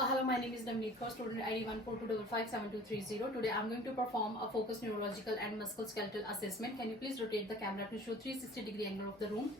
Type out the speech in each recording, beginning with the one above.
Hello, my name is Navneet, student ID 142557230. Today I'm going to perform a focused neurological and musculoskeletal assessment. Can you please rotate the camera to show 360-degree angle of the room?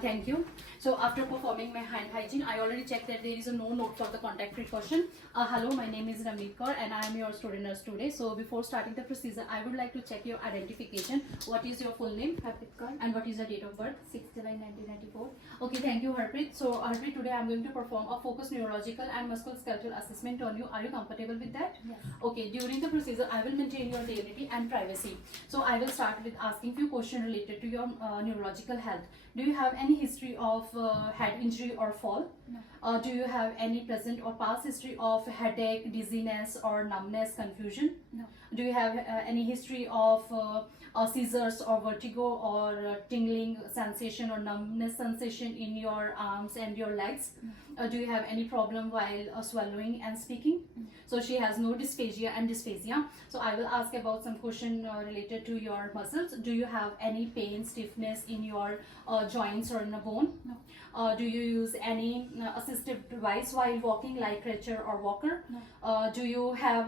Thank you. So after performing my hand hygiene, I already checked that there is a no note for the contact precaution. Hello, my name is Navneet and I am your student nurse today. So before starting the procedure, I would like to check your identification. What is your full name? Harpreet Kaur. And what is your date of birth? 6 July 1994. Okay, thank you, Harpreet. So Harpreet, today I am going to perform a focused neurological and musculoskeletal assessment on you. Are you comfortable with that? Yes. Okay, during the procedure, I will maintain your dignity and privacy. So I will start with asking few questions related to your neurological health. Do you have any history of head injury or fall? No. Do you have any present or past history of headache, dizziness or numbness, confusion? No. Do you have any history of seizures or vertigo or tingling sensation or numbness sensation in your arms and your legs? No. Do you have any problem while swallowing and speaking? No. So she has no dysphagia and dysphasia. So I will ask about some question related to your muscles. Do you have any pain, stiffness in your joints or in a bone? No. Do you use any assistive device while walking, like stretcher or walker? No. Do you have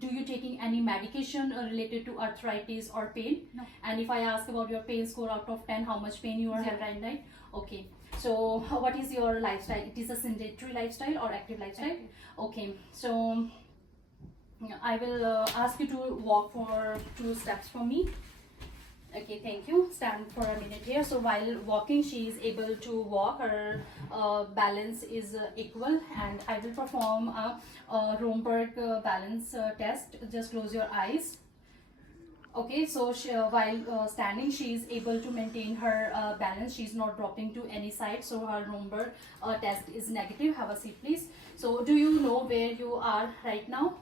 do you taking any medication related to arthritis or pain? No. And if I ask about your pain score out of 10, how much pain you are having right now? Okay. So what is your lifestyle? It is a sedentary lifestyle or active lifestyle? Active. Okay. So I will ask you to walk for 2 steps for me. Okay, thank you. Stand for a minute here. So while walking, she is able to walk. Her balance is equal, and I will perform a Romberg balance test. Just close your eyes. Okay, so while standing, she is able to maintain her balance. She is not dropping to any side. So her Romberg test is negative. Have a seat, please. So do you know where you are right now?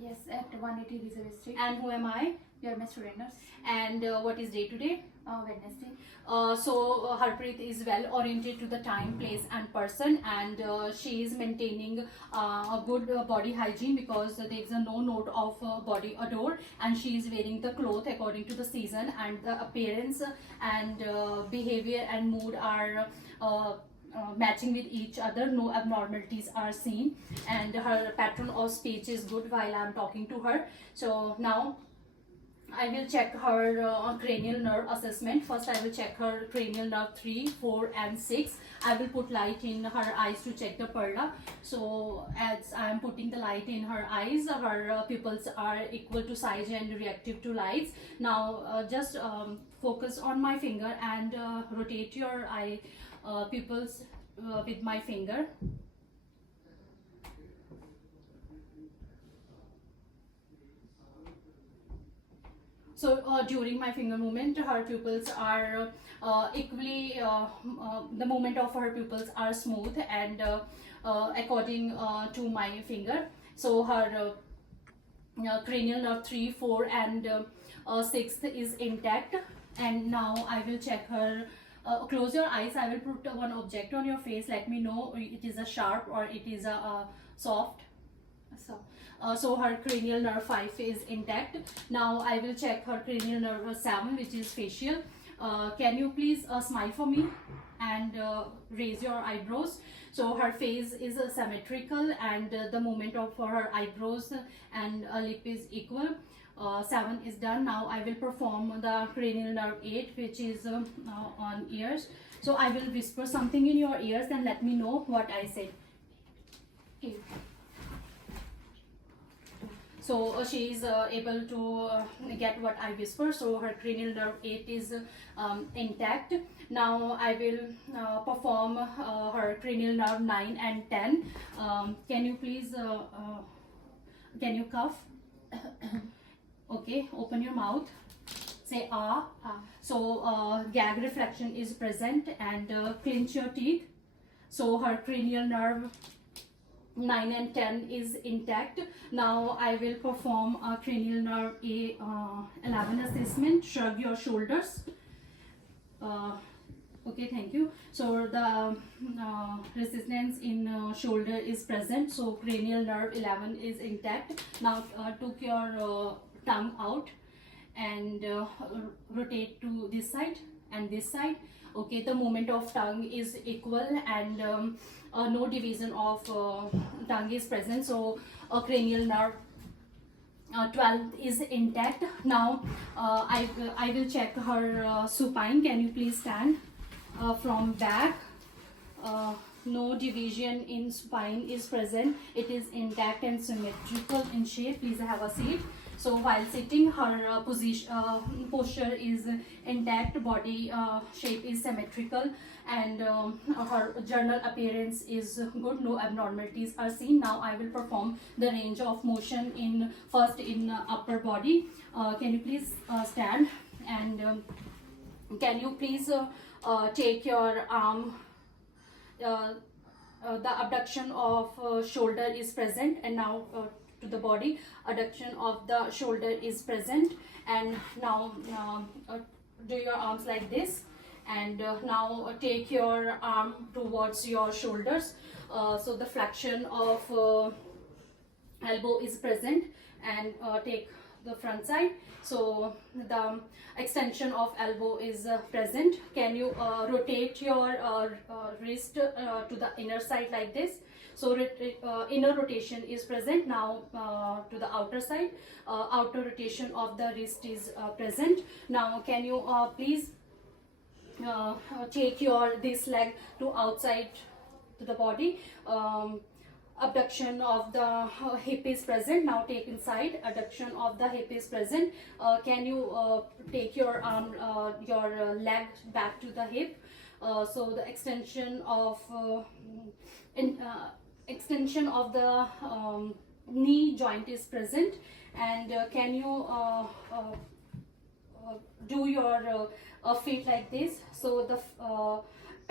Yes, at 180 Reserve Street. And who am I? You are my student nurse. And what is day to day? Wednesday. So Harpreet is well oriented to the time, place and person, and she is maintaining a good body hygiene because there is a no note of body odor, and she is wearing the cloth according to the season, and the appearance and behavior and mood are matching with each other. No abnormalities are seen, and her pattern of speech is good while I am talking to her. So now I will check her cranial nerve assessment. First, I will check her cranial nerve 3, 4 and 6. I will put light in her eyes to check the perla. So as I am putting the light in her eyes, her pupils are equal to size and reactive to lights. Now just focus on my finger and rotate your eye pupils with my finger. So during my finger movement, her pupils are equally, the movement of her pupils are smooth and according to my finger. So her cranial nerve 3, 4 and 6 is intact. And now I will check her. Close your eyes. I will put one object on your face. Let me know it is a sharp or it is a soft. So her cranial nerve 5 is intact. Now I will check her cranial nerve 7, which is facial. Can you please smile for me and raise your eyebrows? So her face is symmetrical and the movement of her eyebrows and lip is equal. 7 is done. Now I will perform the cranial nerve 8, which is on ears. So I will whisper something in your ears and let me know what I said. Okay. So she is able to get what I whisper. So her cranial nerve 8 is intact. Now I will perform her cranial nerve 9 and 10. Can you please, can you cough? Okay, open your mouth. Say ah. So gag reflection is present, and clench your teeth. So her cranial nerve 9 and 10 is intact. Now I will perform a cranial nerve 11 assessment. Shrug your shoulders. Okay, thank you. So the resistance in shoulder is present. So cranial nerve 11 is intact. Now took your tongue out and rotate to this side and this side. Okay, the movement of tongue is equal, and no division of tongue is present. So cranial nerve 12th is intact. Now I will check her supine. Can you please stand from back? No division in spine is present. It is intact and symmetrical in shape. Please have a seat. So while sitting, her posture is intact, body shape is symmetrical, and her general appearance is good. No abnormalities are seen. Now I will perform the range of motion in first in upper body. Can you please stand, and can you please take your arm? The abduction of shoulder is present, and now to the body, adduction of the shoulder is present, and now do your arms like this, and now take your arm towards your shoulders. So the flexion of elbow is present, and take the front side. So the extension of elbow is present. Can you rotate your wrist to the inner side like this? So inner rotation is present. Now to the outer side, outer rotation of the wrist is present. Now can you please take your this leg to outside to the body. Abduction of the hip is present. Now take inside. Adduction of the hip is present. Can you take your arm, your leg back to the hip? So the extension of extension of the knee joint is present. And can you do your feet like this? So the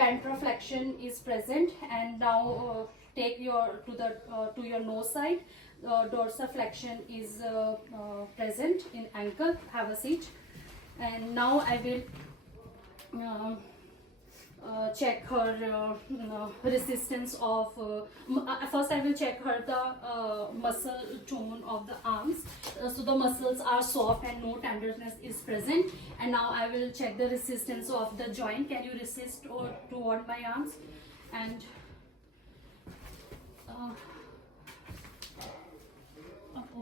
pantraflexion is present, and now take your to your nose side. Dorsiflexion is present in ankle. Have a seat, and now I will check her resistance of first I will check her the muscle tone of the arms. So the muscles are soft and no tenderness is present, and now I will check the resistance of the joint. Can you resist toward my arms? And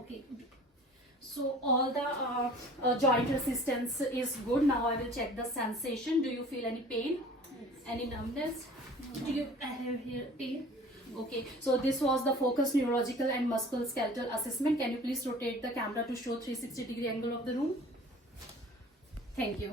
okay, so all the joint resistance is good. Now I will check the sensation. Do you feel any pain? Any numbness? Do you have here pain? Okay, so this was the focused neurological and musculoskeletal assessment. Can you please rotate the camera to show 360-degree angle of the room? Thank you.